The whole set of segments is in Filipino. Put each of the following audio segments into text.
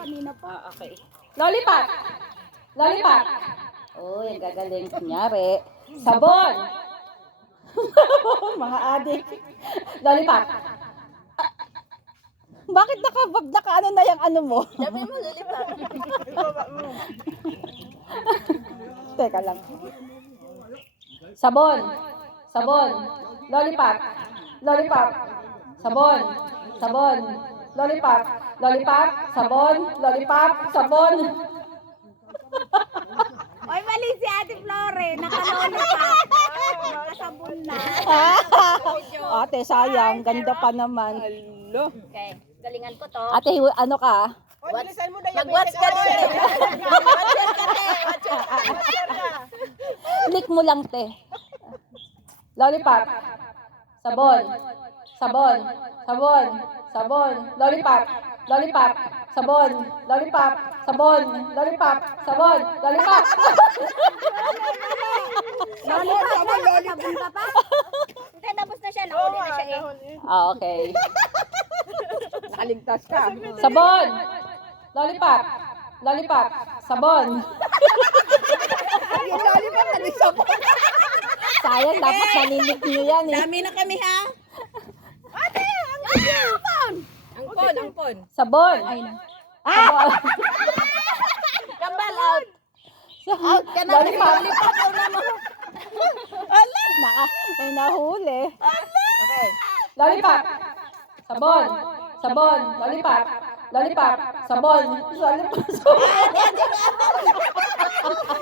kanina pa. Okay. Lollipop. Lollipop. Oh, yung gagaling. Kunyari. Sabon. Mga adik. Lollipop. Bakit naka ano na yung ano mo? Sabi mo, lollipop. Teka lang. Sabon. Sabon. Lollipop. Lollipop. Sabon. Sabon. Lollipop. Lollipop. Sabon. Lollipop. Sabon. Oy, mali si Ate Flore. Naka-lollipop. Nakasabon na. Ate, sayang. Ganda pa naman. Okay, galingan ko to. Ate, ano ka? Mag-watch ka din. Watcher ka din. Click mo lang, te. Lollipop. Sabon. Sabon. Sabon. Sabon. Lollipop. Lollipop. Sabon. Lollipop. Sabon. Lollipop. Sabon. Lollipop. Sabon ka pa? Hindi, tapos na siya. Nahuli na siya eh. Ah, okay. Nakaligtas ka. Sabon. Lollipop. Lollipop. Sabon. Yung lollipop na di sabon. Sayang, dapat nanilig niyo yan eh. Dami na kami ha. Ate, ang pon. Sabon. Sabon. Kambal out. Out ka na. Lollipop. Lollipop na mo. May nahuli. Okay. Lollipop. Sabon. Sabon. Lollipop. Lollipop. Sabon. Lollipop.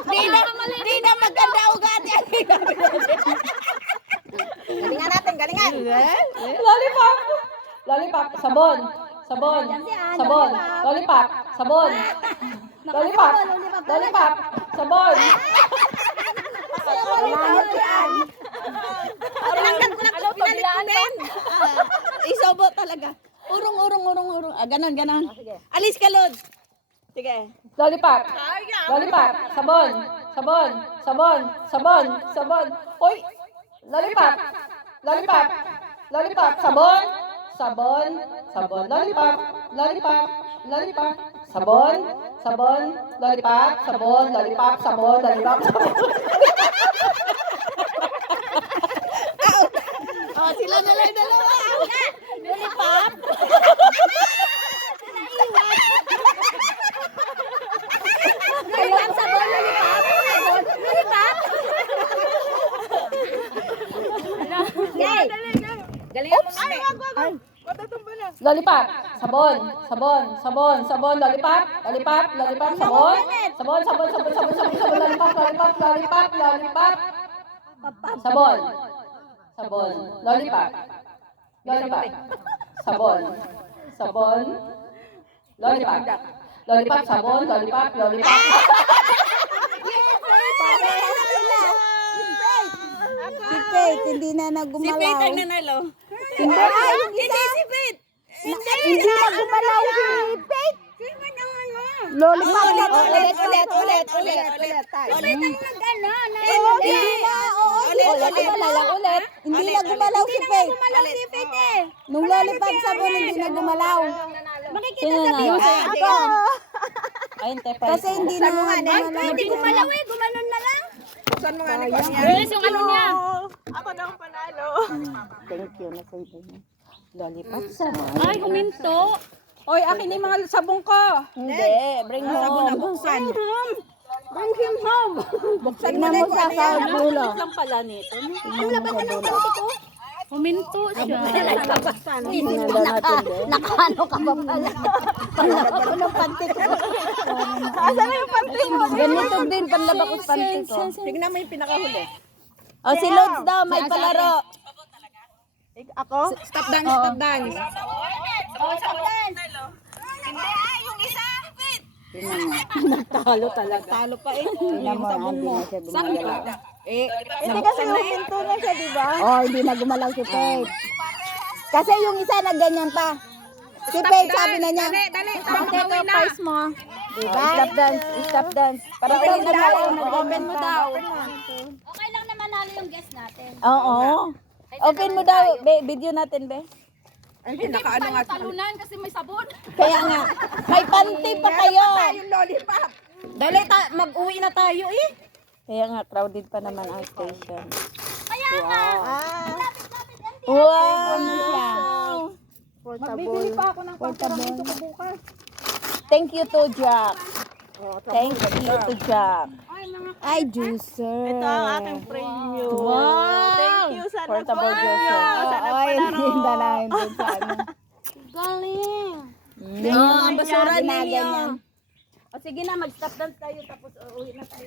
Di na maganda ugat yan. Galingan natin, galingan. Lollipop. Lollipop. Sabon. Sabon. Sabon. Lollipop. Sabon. Lollipop. Lollipop. Sabon. Pinangkat ko na ito. Pinalit ko din. Isobo talaga. Urong. Ganon. Alis ka, Lod. Sige. Lollipop. Lollipop. Sabon. Sabon. Sabon. Sabon. Sabon. Hoy. Lollipop. Lollipop. Lollipop. Sabon. Sabon. Sabon. Lollipop. Lollipop. Lollipop. Sabon. Sabon. Lollipop. Sabon. Lollipop. Sabon. Lollipop. Sabon. Oh, sila na lang dalawa. Lollipop. Lollipop, sabon, lollipop. Sabon, lollipop. Yay! Galingan mo kami. Lollipop. Sabon. Sabon. Sabon. Sabon. Lollipop. Lollipop. Lollipop. Sabon. Sabon. Sabon. Sabon. Sabon. Sabon. Sabon. Lollipop. Lollipop. Lollipop. Lollipop. Sabon. Sabon. Lollipop. Lollipop. Sabon. Sabon. Lollipop. Lollipop. Sabon. Lollipop. Lollipop. Si Faith, hindi na nagumalaw. Si Faith ang nanalo. Hindi, Hindi si Faith. hindi na gumalaw si Faith. Sino naman mo? Lollipop lang. Ulit. Tayo. Ulit ang nag-ano. Hindi na, oo. Ulit. Hindi na gumalaw si Faith. Gumalaw si Faith eh. Nung lollipop sabon, hindi na gumalaw. Makikita Sino sa na? video. Ako. Ayun, te. Kasi hindi na gumalaw. Hindi gumalaw eh. Gumanon na lang. Saan mo nga niya? Bilis yung ano niya. Ako na ang panalo. Thank you. Nasente mo. Lollipop. Sabon. Ay, huminto. Oy, akin yung mga sabong ko. Hindi, bring home. Buksan. Bring him home. Buksan mo mo sa dulo. Lang pala nito. Wala ba ka ng panty ko? Huminto siya. Sinala natin din. Nakaano ka ba pala? Panlabas ko ng panty ko. Asan yung panty mo? Ganito din, panlabas ko sa panty ko. Tignan mo yung pinakahuli. O, si Lods daw, may palaro. Ako? Stop dance, stop dance. Oh, stop dance. Hindi yung isa. Nagtalo talaga. Talo pa eh. Tingnan mo, hindi na siya gumalaw. Hindi kasi huminto na siya, di ba? Oh, hindi na gumalaw si Faith. Kasi yung isa na ganyan pa. Si Faith, sabi na niya. Dali. Ito, price mo. Diba? Stop dance, stop dance. Para Open pwede mo daw. Open mo daw. Okay lang naman nalo yung guest natin. Oo. Open mo daw. Be, video natin, be. Hindi pa tayo talunan kasi may sabon. Kaya nga, may panty pa kayo. Yung lollipop. Dali, mag-uwi na tayo eh. Kaya nga, crowded pa naman ang station. Kaya nga. Wow! Magbibili pa ako ng pagkaramito ko bukas. Thank you to Jack. Thank you to Jack. Ay, juicer. Ito ang aking premium. Wow! Thank you sa Portable nagpalaro. juicer. Sa Ay, nagpalaro. hinda na yun dun sa ano. Galing. No, ang basura ginaganyan. ninyo. O sige na, mag-stop dance tayo tapos uuwi na tayo.